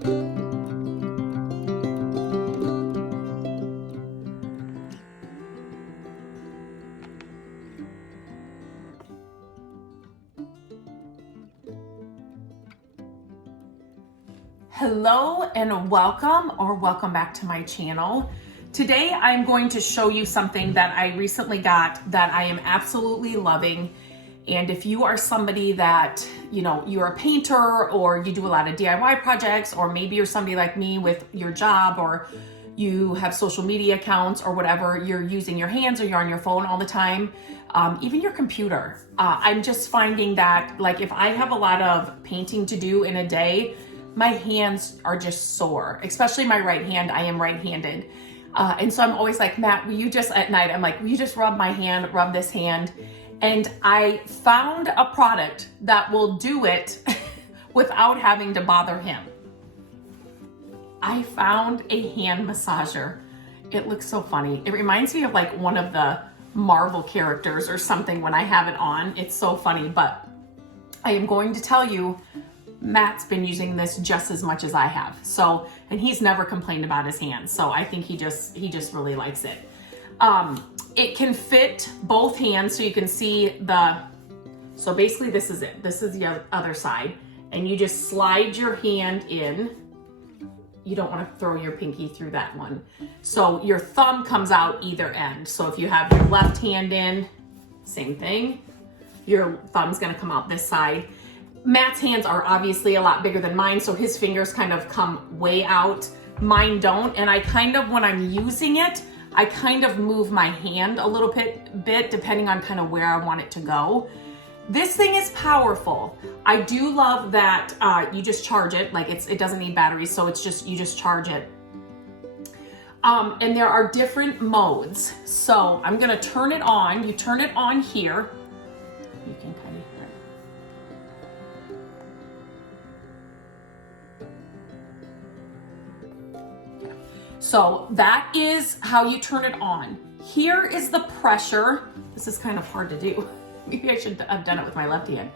Hello and welcome back to my channel. Today I'm going to show you something that I recently got that I am absolutely loving. And if you are somebody that, you're a painter or you do a lot of DIY projects, or maybe you're somebody like me with your job, or you have social media accounts or whatever, you're using your hands or you're on your phone all the time, even your computer. I'm just finding that if I have a lot of painting to do in a day, my hands are just sore, especially my right hand. I am right-handed. And so I'm always like, Matt, will you just at night, I'm like, will you just rub my hand, rub this hand? And I found a product that will do it without having to bother him. I found a hand massager. It looks so funny. It reminds me of one of the Marvel characters or something when I have it on. It's so funny, but I am going to tell you, Matt's been using this just as much as I have. So, and he's never complained about his hands. So I think he just really likes it. It can fit both hands. So you can see so basically this is it. This is the other side. And you just slide your hand in. You don't want to throw your pinky through that one. So your thumb comes out either end. So if you have your left hand in, same thing. Your thumb's going to come out this side. Matt's hands are obviously a lot bigger than mine, so his fingers kind of come way out. Mine don't, and I kind of, when I'm using it, I kind of move my hand a little bit depending on kind of where I want it to go. This thing is powerful. I do love that you just charge it, it doesn't need batteries, so you just charge it. And there are different modes. So I'm gonna turn it on. You turn it on here. You can kind of hear it. So that is how you turn it on. Here is the pressure. This is kind of hard to do. Maybe I should have done it with my left hand.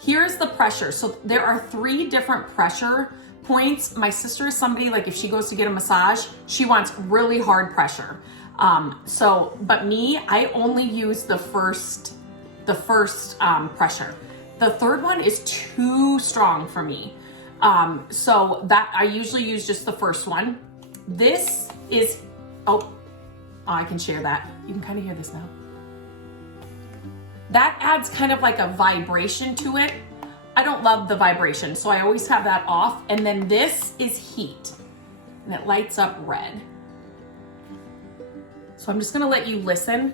Here's the pressure. So there are 3 different pressure points. My sister is somebody, if she goes to get a massage, she wants really hard pressure. But me, I only use the first pressure. The third one is too strong for me. So that I usually use just the first one. This is, I can share that. You can kind of hear this now. That adds kind of like a vibration to it. I don't love the vibration, so I always have that off. And then this is heat, and it lights up red. So I'm just gonna let you listen.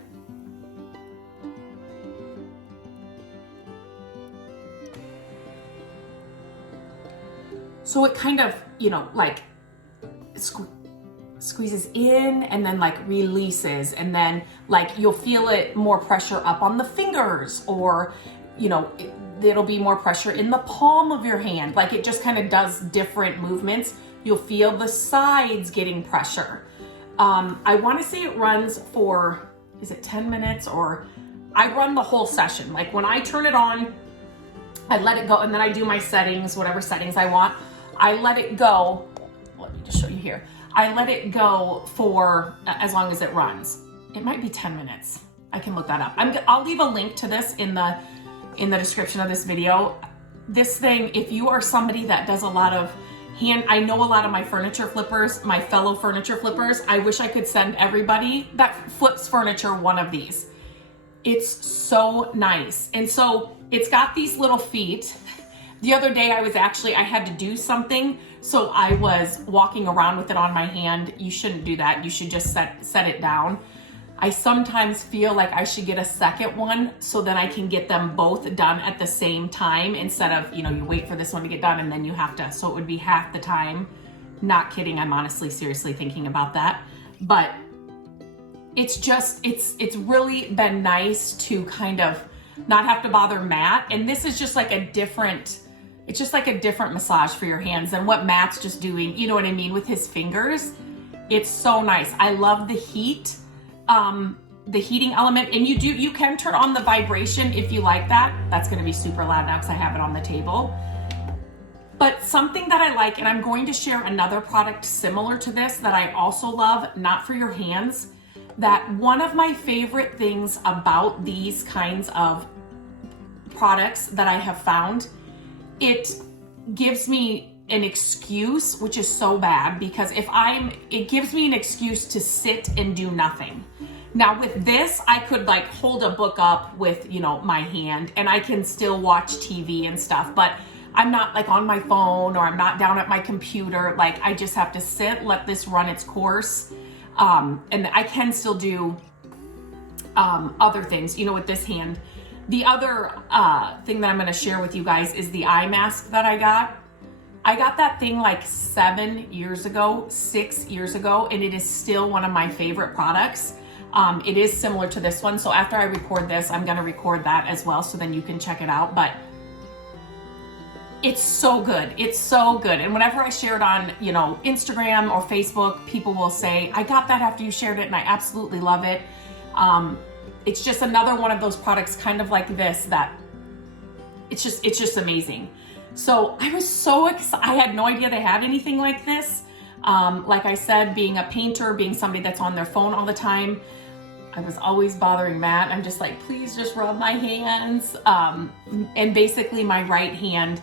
So it kind of, squeezes in and then releases, and then you'll feel it more pressure up on the fingers, or it'll be more pressure in the palm of your hand. It just kind of does different movements. You'll feel the sides getting pressure. I want to say it runs for, is it 10 minutes, or I run the whole session. When I turn it on, I let it go, and then I do my settings, whatever settings I want. I let it go. Let me just show you here. I let it go for as long as it runs. It might be 10 minutes. I can look that up. I'll leave a link to this in the description of this video. This thing, if you are somebody that does a lot of I know a lot of my furniture flippers, my fellow furniture flippers, I wish I could send everybody that flips furniture one of these. It's so nice. And so it's got these little feet. The other day I had to do something, so I was walking around with it on my hand. You shouldn't do that. You should just set it down. I sometimes feel like I should get a second one so that I can get them both done at the same time, instead of, you wait for this one to get done and then you have to, so it would be half the time. Not kidding, I'm honestly seriously thinking about that. But it's really been nice to kind of not have to bother Matt. And this is just it's just like a different massage for your hands than what Matt's just doing, you know what I mean, with his fingers. It's so nice. I love the heat, the heating element, and you can turn on the vibration if you like that. That's gonna be super loud now because I have it on the table. But something that I like, and I'm going to share another product similar to this that I also love, not for your hands, that one of my favorite things about these kinds of products that I have found, it gives me an excuse, which is so bad, because it gives me an excuse to sit and do nothing. Now with this, I could like hold a book up with, you know, my hand and I can still watch TV and stuff, but I'm not like on my phone or I'm not down at my computer. Like I just have to sit, let this run its course. And I can still do other things, you know, with this hand. The other thing that I'm going to share with you guys is the eye mask that I got. I got that thing like 6 years ago, and it is still one of my favorite products. It is similar to this one. So after I record this, I'm going to record that as well. So then you can check it out. But it's so good. It's so good. And whenever I share it on, you know, Instagram or Facebook, people will say, I got that after you shared it and I absolutely love it. It's just another one of those products kind of like this that it's just amazing. So I was so excited. I had no idea they had anything like this. Like I said, being a painter, being somebody that's on their phone all the time, I was always bothering Matt. I'm just like, please just rub my hands. And basically my right hand.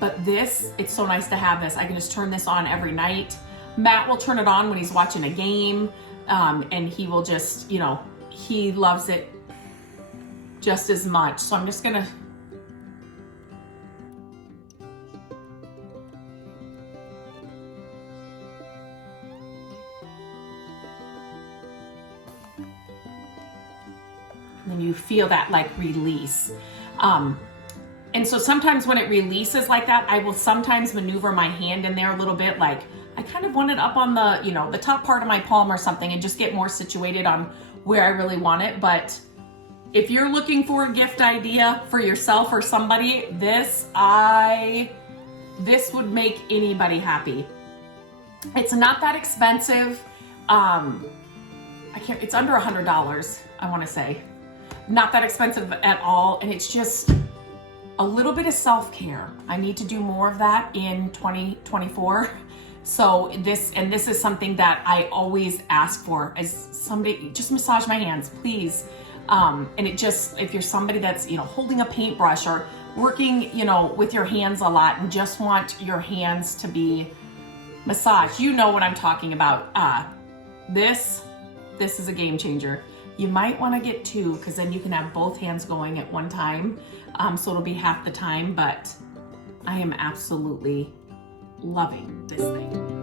But this, it's so nice to have this. I can just turn this on every night. Matt will turn it on when he's watching a game. And he will just, you know, he loves it just as much. So I'm just gonna and you feel that like release. And so sometimes when it releases like that, I will sometimes maneuver my hand in there a little bit. Like I kind of want it up on the, you know, the top part of my palm or something and just get more situated on where I really want it. But if you're looking for a gift idea for yourself or somebody, this would make anybody happy. It's not that expensive. It's under $100, I want to say. Not that expensive at all. And it's just a little bit of self-care. I need to do more of that in 2024. So this is something that I always ask for as somebody, just massage my hands, please. And it just, if you're somebody that's, you know, holding a paintbrush or working, you know, with your hands a lot and just want your hands to be massaged, you know what I'm talking about. This is a game changer. You might want to get two because then you can have both hands going at one time. So it'll be half the time, but I am absolutely loving this thing.